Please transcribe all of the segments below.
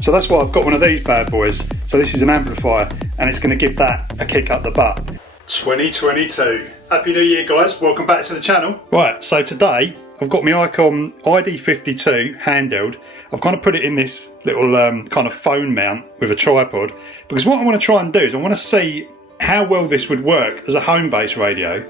So that's why I've got one of these bad boys. So this is an amplifier and it's going to give that a kick up the butt. 2022. Happy New Year guys, welcome back to the channel. Right, so today I've got my Icon ID52 handheld. I've kind of put it in this little kind of phone mount with a tripod, because what I want to try and do is I want to see how well this would work as a home-based radio.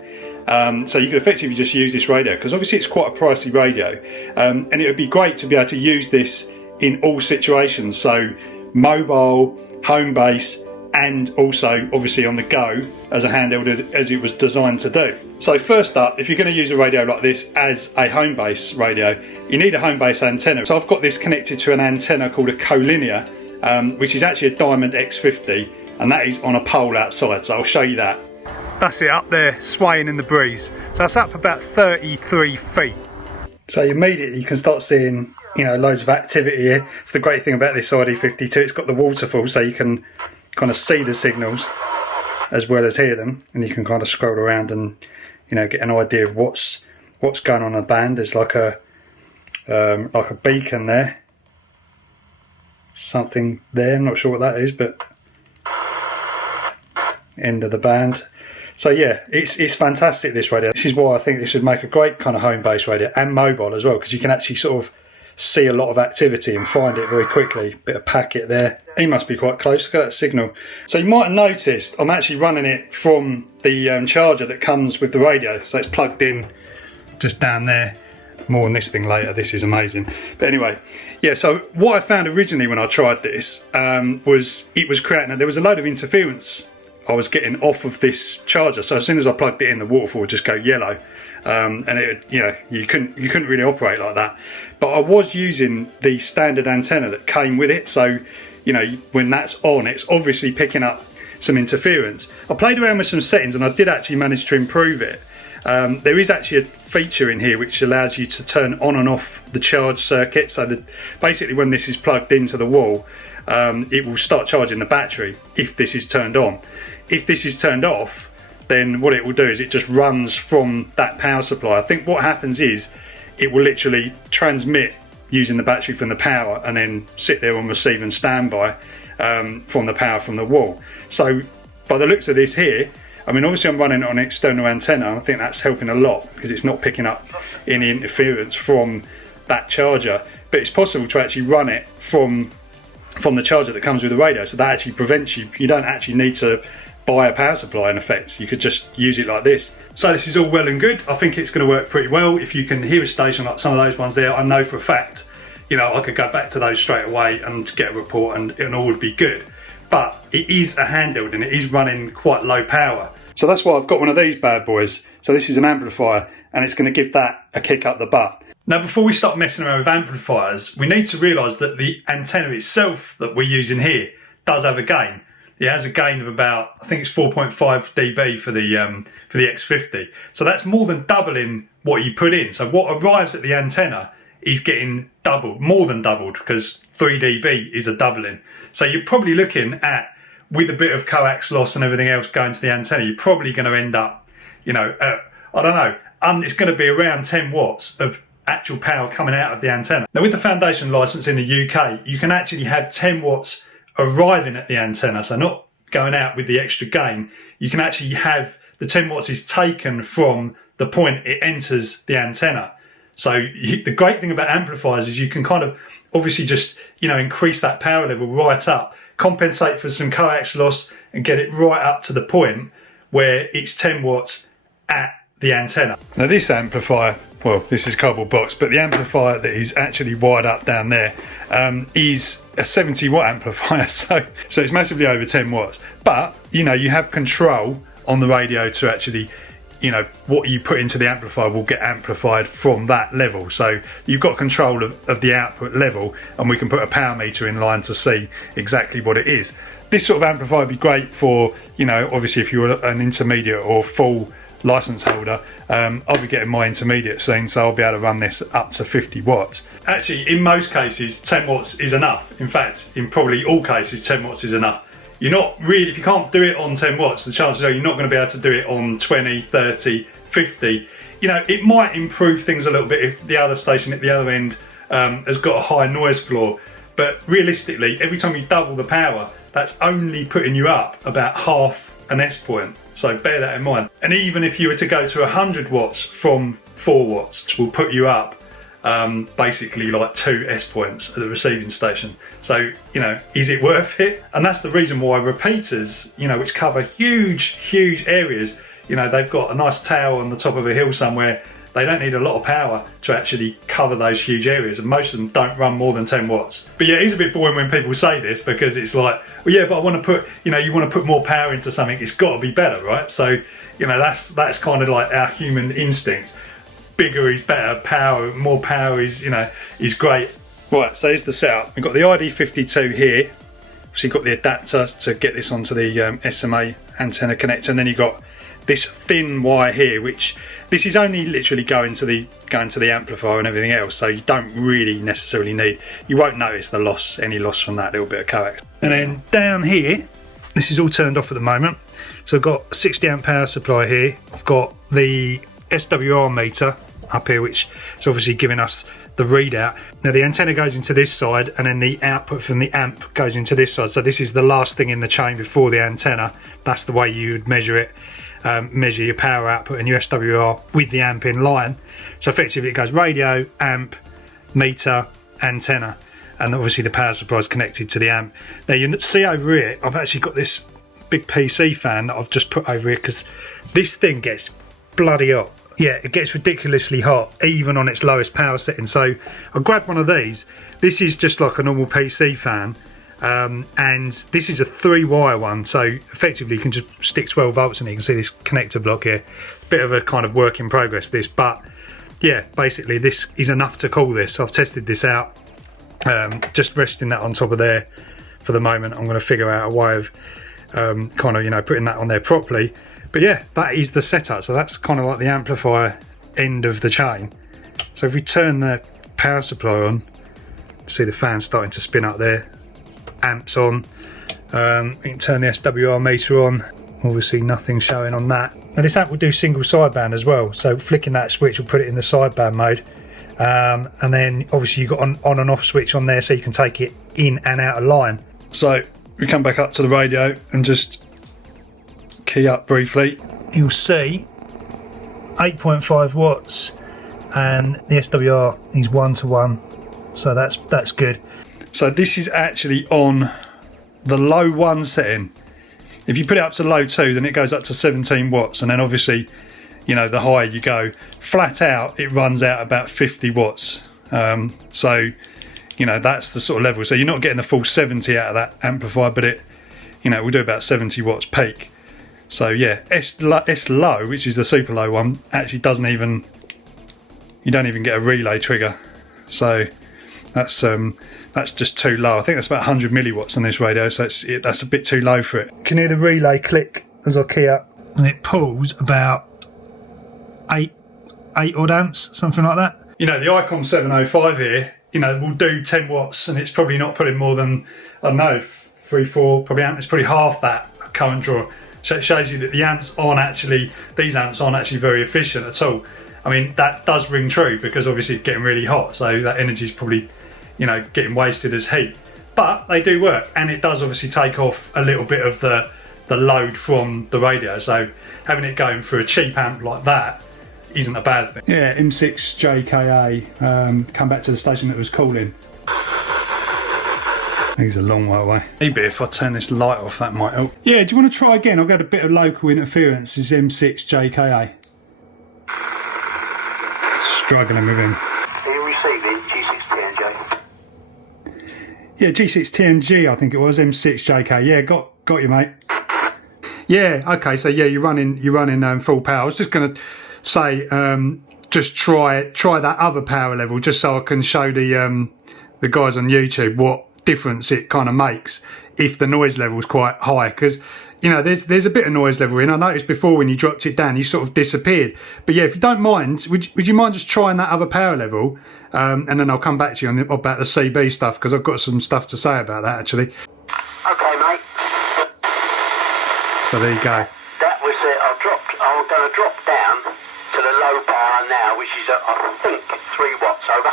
So you could effectively just use this radio, because obviously it's quite a pricey radio, and it would be great to be able to use this in all situations, so mobile, home base, and also obviously on the go as a handheld as it was designed to do. So first up, if you're going to use a radio like this as a home base radio, you need a home base antenna. So I've got this connected to an antenna called a collinear, which is actually a Diamond X50, and that is on a pole outside, so I'll show you that. That's it up there swaying in the breeze. So that's up about 33 feet. So immediately you can start seeing, you know, loads of activity here. It's the great thing about this ID52, it's got the waterfall, so you can kind of see the signals as well as hear them, and you can kind of scroll around and, you know, get an idea of what's going on in the band. There's like a beacon there, something there, I'm not sure what that is, but end of the band. So yeah, it's fantastic, this radio. This is why I think this would make a great kind of home-based radio, and mobile as well, because you can actually sort of see a lot of activity and find it very quickly. Bit of packet there. He must be quite close, look at that signal. So you might have noticed I'm actually running it from the charger that comes with the radio. So it's plugged in just down there. More on this thing later, this is amazing. But anyway, yeah, so what I found originally when I tried this was it was creating, there was a load of interference I was getting off of this charger. So as soon as I plugged it in, the waterfall would just go yellow, and it, you know, you couldn't really operate like that. But I was using the standard antenna that came with it, so you know, when that's on, it's obviously picking up some interference. I played around with some settings and I did actually manage to improve it. There is actually a feature in here which allows you to turn on and off the charge circuit, so that basically when this is plugged into the wall, it will start charging the battery if this is turned on. If this is turned off, then what it will do is it just runs from that power supply. I think what happens is it will literally transmit using the battery from the power and then sit there on receive and standby from the power from the wall. So by the looks of this here, I mean, obviously I'm running it on an external antenna. I think that's helping a lot because it's not picking up any interference from that charger, but it's possible to actually run it from the charger that comes with the radio, so that actually prevents you don't actually need to buy a power supply in effect. You could just use it like this. So this is all well and good. I think it's going to work pretty well. If you can hear a station like some of those ones there, I know for a fact, you know, I could go back to those straight away and get a report and all would be good. But it is a handheld and it is running quite low power. So that's why I've got one of these bad boys. So this is an amplifier and it's going to give that a kick up the butt. Now before we start messing around with amplifiers, we need to realise that the antenna itself that we're using here does have a gain. It has a gain of about, I think it's 4.5 dB for the X50. So that's more than doubling what you put in. So what arrives at the antenna is getting doubled, more than doubled, because 3 dB is a doubling. So you're probably looking at, with a bit of coax loss and everything else going to the antenna, you're probably going to end up, you know, I don't know, it's going to be around 10 watts of actual power coming out of the antenna. Now with the foundation license in the UK, you can actually have 10 watts arriving at the antenna, so not going out with the extra gain. You can actually have the 10 watts is taken from the point it enters the antenna. So the great thing about amplifiers is you can kind of obviously just, you know, increase that power level right up, compensate for some coax loss and get it right up to the point where it's 10 watts at the antenna. Now this amplifier, well, this is cardboard box, but the amplifier that is actually wired up down there is a 70 watt amplifier, so it's massively over 10 watts. But you know, you have control on the radio to actually, you know, what you put into the amplifier will get amplified from that level. So you've got control of the output level, and we can put a power meter in line to see exactly what it is. This sort of amplifier would be great for, you know, obviously if you're an intermediate or full license holder. I'll be getting my intermediate soon, so I'll be able to run this up to 50 watts. Actually, in most cases 10 watts is enough. In fact, in probably all cases 10 watts is enough. You're not really, if you can't do it on 10 watts, the chances are you're not going to be able to do it on 20, 30, 50. You know, it might improve things a little bit if the other station at the other end has got a high noise floor, But realistically, every time you double the power, that's only putting you up about half an S point. So bear that in mind. And even if you were to go to 100 watts from 4 watts, which will put you up basically like 2 S points at the receiving station. So, you know, is it worth it? And that's the reason why repeaters, you know, which cover huge areas, you know, they've got a nice tower on the top of a hill somewhere. They don't need a lot of power to actually cover those huge areas, and most of them don't run more than 10 watts. But yeah, it is a bit boring when people say this, because it's like, well, yeah, but I want to put, you know, you want to put more power into something, it's got to be better, right? So, you know, that's kind of like our human instinct. Bigger is better, power, more power is, you know, is great. Right, so here's the setup. We've got the ID52 here. So you've got the adapter to get this onto the SMA antenna connector, and then you've got this thin wire here, which this is only literally going to the amplifier and everything else, so you don't really necessarily need, you won't notice the loss, any loss from that little bit of coax. And then down here, this is all turned off at the moment, so I've got a 60 amp power supply here. I've got the SWR meter up here, which is obviously giving us the readout. Now the antenna goes into this side, and then the output from the amp goes into this side, so this is the last thing in the chain before the antenna. That's the way you would measure it. Measure your power output and your SWR with the amp in line. So effectively it goes radio, amp, meter, antenna, and obviously the power supply is connected to the amp. Now you see over here, I've actually got this big PC fan that I've just put over here, because this thing gets bloody hot. Yeah, it gets ridiculously hot even on its lowest power setting. So I grabbed one of these. This is just like a normal PC fan. And this is a 3-wire one, so effectively you can just stick 12 volts in it. You can see this connector block here. Bit of a kind of work in progress this, but yeah, basically this is enough to cool this. So I've tested this out, just resting that on top of there for the moment. I'm going to figure out a way of kind of, you know, putting that on there properly. But yeah, that is the setup. So that's kind of like the amplifier end of the chain. So if we turn the power supply on, see the fan starting to spin up there. Amps on, we can turn the SWR meter on, obviously nothing showing on that. Now this amp will do single sideband as well, so flicking that switch will put it in the sideband mode, and then obviously you've got an on and off switch on there, so you can take it in and out of line. So we come back up to the radio and just key up briefly. You'll see 8.5 watts and the SWR is 1:1, so that's good. So this is actually on the low 1 setting. If you put it up to low 2, then it goes up to 17 watts, and then obviously, you know, the higher you go, flat out it runs out about 50 watts. So, you know, that's the sort of level. So you're not getting the full 70 out of that amplifier, but it, you know, will do about 70 watts peak. So yeah, S low, which is the super low one, actually doesn't even, you don't even get a relay trigger. So that's just too low. I think that's about 100 milliwatts on this radio, so that's a bit too low for it. You can hear the relay click as I key up, and it pulls about 8 odd amps, something like that. You know, the ICOM 705 here, you know, will do 10 watts, and it's probably not putting more than, I don't know, 3-4 probably amps. It's probably half that current draw. So it shows you that the amps aren't actually, these amps aren't actually very efficient at all. I mean, that does ring true, because obviously it's getting really hot, so that energy is probably, you know, getting wasted as heat. But they do work, and it does obviously take off a little bit of the load from the radio. So having it going for a cheap amp like that isn't a bad thing. Yeah, M6JKA, come back to the station that was calling. He's a long way away. Maybe if I turn this light off, that might help. Yeah, do you want to try again? I've got a bit of local interference. This is M6JKA. Struggling with him. Are you receiving G6TNG? Yeah, G6TNG, I think it was, M6JK. Yeah, got you, mate. Yeah, okay, so yeah, you're running full power. I was just going to say, just try that other power level, just so I can show the guys on YouTube what difference it kind of makes if the noise level is quite high, because you know there's a bit of noise level in. I noticed before when you dropped it down you sort of disappeared, but yeah, if you don't mind, would you mind just trying that other power level, and then I'll come back to you about the CB stuff, because I've got some stuff to say about that actually. Okay, mate. So there you go. That was it. I'm going to drop down to the low power now, which is I think 3 watts over.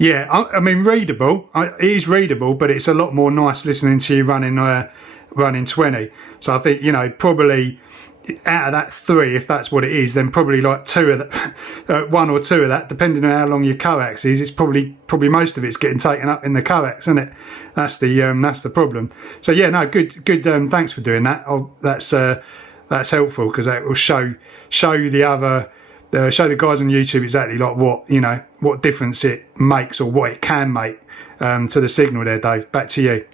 Yeah, I mean, readable. It is readable, but it's a lot more nice listening to you running 20. So I think, you know, probably out of that 3, if that's what it is, then probably like 2 of that, 1 or 2 of that, depending on how long your coax is, it's probably most of it's getting taken up in the coax, isn't it? That's the problem. So yeah, no, good. Thanks for doing that. That's helpful, because that will show you the other. Show the guys on YouTube exactly like what difference it makes, or what it can make to the signal there, Dave. Back to you.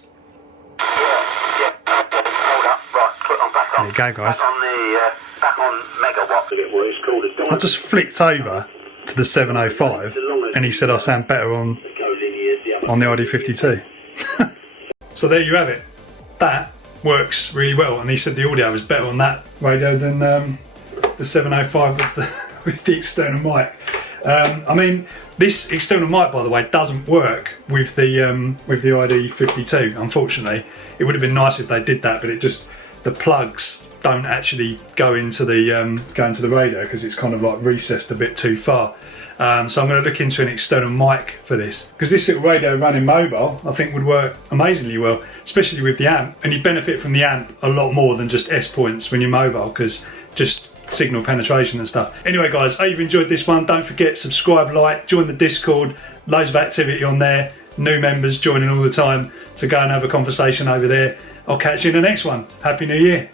Yeah. Hold up. Right, put on back on. There you go, guys. Back on megawatt. I just flicked over to the 705, and he said I sound better on the ID52. So there you have it. That works really well, and he said the audio was better on that radio than the 705 with the external mic. I mean, this external mic, by the way, doesn't work with the ID52. Unfortunately, it would have been nice if they did that, but the plugs don't actually go into the radio, because it's kind of like recessed a bit too far. So I'm going to look into an external mic for this, because this little radio running mobile I think would work amazingly well, especially with the amp, and you benefit from the amp a lot more than just S points when you're mobile, because just signal penetration and stuff. Anyway guys, I hope you've enjoyed this one. Don't forget, subscribe, like, join the Discord, loads of activity on there, new members joining all the time, so go and have a conversation over there. I'll catch you in the next one. Happy New Year.